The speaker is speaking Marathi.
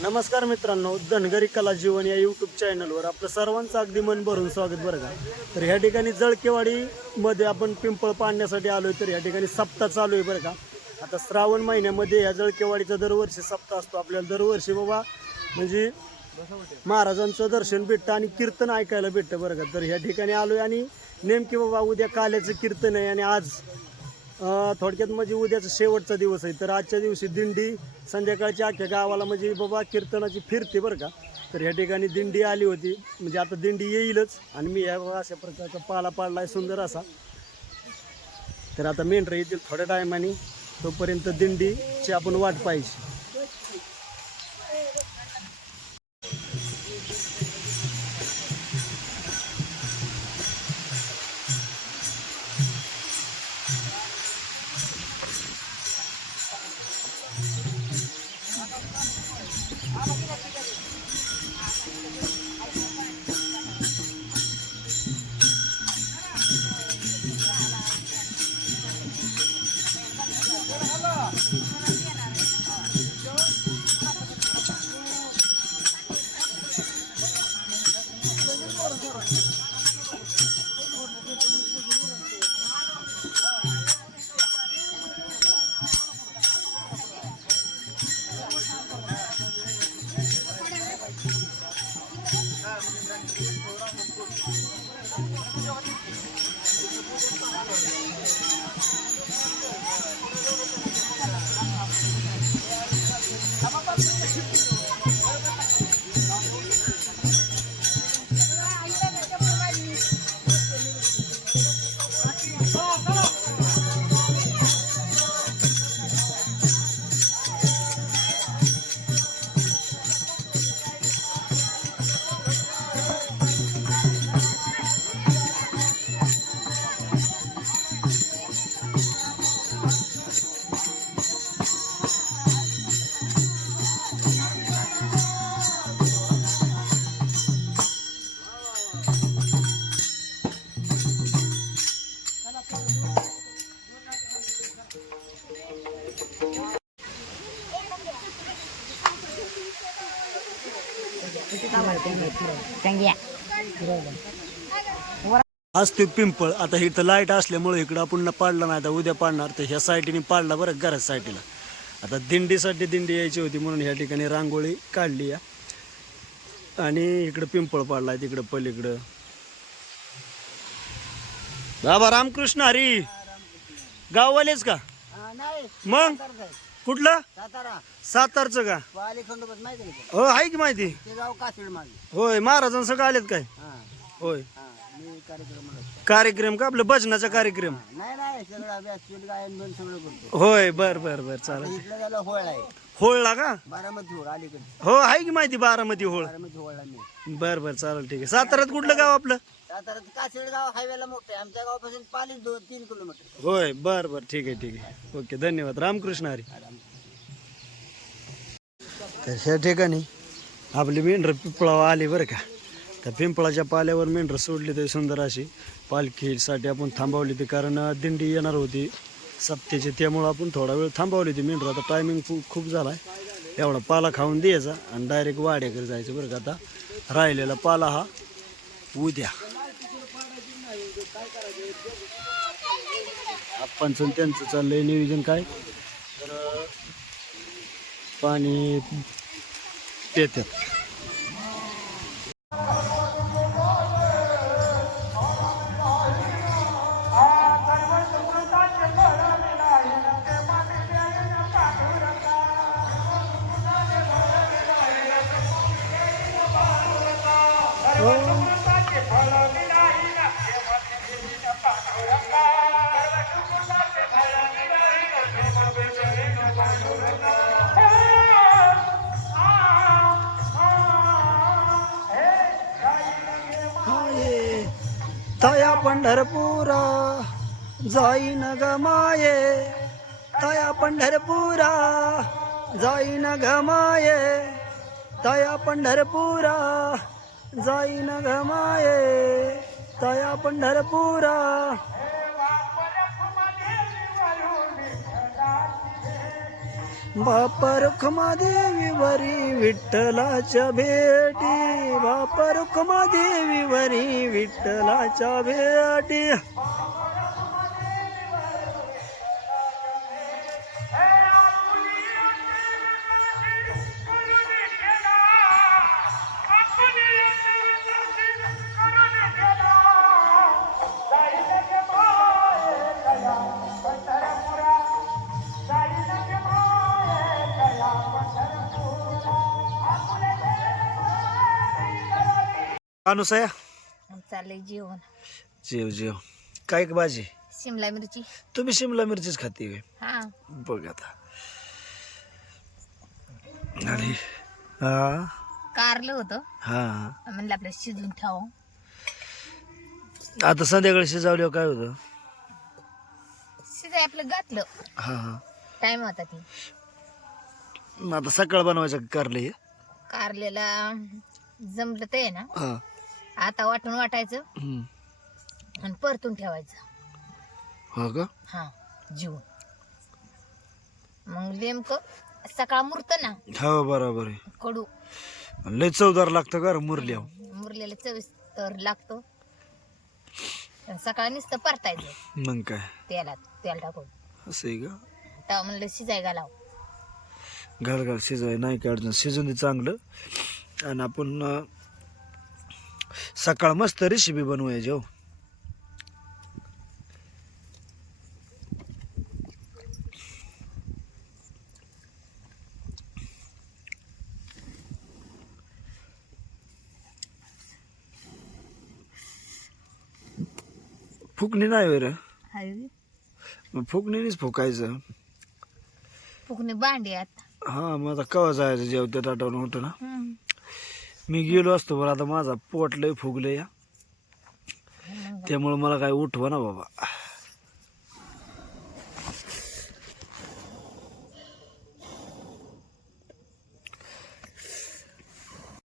नमस्कार मित्रांनो, धनगरी कला जीवन या यूट्यूब चॅनलवर आपलं सर्वांचं अगदी मन भरून स्वागत बरं का. तर ह्या ठिकाणी जळकेवाडीमध्ये आपण पिंपळ पाडण्यासाठी आलोय. तर ह्या ठिकाणी सप्ताह चालू आहे बरं का. आता श्रावण महिन्यामध्ये ह्या जळकेवाडीचा दरवर्षी सप्ताह असतो. आपल्याला दरवर्षी बाबा म्हणजे महाराजांचं दर्शन भेटतं आणि कीर्तन ऐकायला भेटतं बरं का. तर ह्या ठिकाणी आलोय आणि नेमकी बाबा उद्या काल्याचं कीर्तन आहे आणि आज थोडक्यात म्हणजे उद्याचा शेवटचा दिवस आहे. तर आजच्या दिवशी दिंडी संध्याकाळच्या अख्ख्या गावाला म्हणजे बाबा कीर्तनाची फिरते बरं का. तर ह्या ठिकाणी दिंडी आली होती, म्हणजे आता दिंडी येईलच आणि मी या अशा प्रकारचा पाला पाडलाय सुंदर असा. तर आता मेंढरं येतील थोड्या टायमाने, तोपर्यंत दिंडीची आपण वाट पाहिजे. आज ते पिंपळ आता इथं लाईट असल्यामुळे इकडं आपण पाडला नाही, आता उद्या पाडणार. तर ह्या साईडने पाडला बरं घराच्या साईडला. आता दिंडीसाठी दिंडी यायची होती म्हणून ह्या ठिकाणी रांगोळी काढली या आणि इकडं पिंपळ पाडलाय तिकडं पलीकडं. बाबा रामकृष्ण हरी. गाववालेच का मग? कुठलं? सातारचं का? हो आहे की माहिती. होय महाराजांसगळं आलेत काय? होय कार्यक्रम का आपलं भजनाचा कार्यक्रम? होय बर बर बर चालेल. होळला का? हो आहे की माहिती बारामती होळ. बर बर चालेल ठीक आहे. साताऱ्यात कुठलं गाव आपलं? कासेडगाव हायवेला मोठे आमच्या गावापासून 3 किलोमीटर. होय बर बर ठीक आहे ठीक आहे ओके धन्यवाद. रामकृष्ण हरी. तर ह्या ठिकाणी आपली मेंढरं पिंपळावर आली बरं का. त्या पिंपळाच्या पाल्यावर मेंढरं सोडली ते सुंदर अशी. पालखीसाठी आपण थांबवली ती, कारण दिंडी येणार होती सप्त्याची, त्यामुळं आपण थोडा वेळ थांबवली ती मेंढरं. आता टायमिंग खूप झाला आहे, एवढा पाला खाऊन द्यायचा आणि डायरेक्ट वाड्याकडे जायचं बरं का. आता राहिलेला पाला हा उद्या. आपणचं त्यांचं चाललंय नियोजन काय, तर पाणी पितात. तया पंढरपुरा जाईन ग माये, तया पंढरपुरा जाईन ग माये, तया पंढरपुरा जाईन ग माये, तया पंढरपुरा. बाप रुक्मादेवी वरी विठ्ठलाच्या भेटी, बाप रुक्मादेवी वरी विठ्ठलाच्या भेटी. अनुसया चाललंय जेवण. जेव जेव. काय भाजी? शिमला मिरची. तुम्ही शिमला मिरचीच खाते होय? हा बघ आता. आणि हा कारलं होतं, हा म्हणलं आपलं शिजून ठेवावं. आता संध्याकाळी शिजवल्यावर काय होतं? शिजाय आपलं घातलं, हा हा. टाइम होता ती. मग आता सकाळ बनवायचं कारले. कारलेला जमलं ते ना, हा. आता वाटून वाटायचं हम्म. आणि परतून ठेवायचं. हो का? हा जीवन मग नेमकं सकाळ मुरत ना, हो बरोबर आहे. कडू लय चवदार लागतं का मुरल्यावर? मुरलेलं चविस्तर लागतो. आणि सकाळ नुसतं परतायचं मग काय तेल टाकून. असं आहे का? तेव्हा म्हणलं शिजाय घालावं. घाल घाल शिजवाय नाही काय अडचण. शिजून दे चांगलं. आणि आपण सकाळ मस्त रेसिपी बनवायची. हो फुकणी नाही होय रे? मग फुकणीनेच फुकायचं. फुकणे भांडी आता. हा मग आता केव्हा जायचं जेवत्या ताटावून होतं ना. मी गेलो असतो पण आता माझा पोट लय फुगलं या, त्यामुळे मला काय उठवा ना बाबा.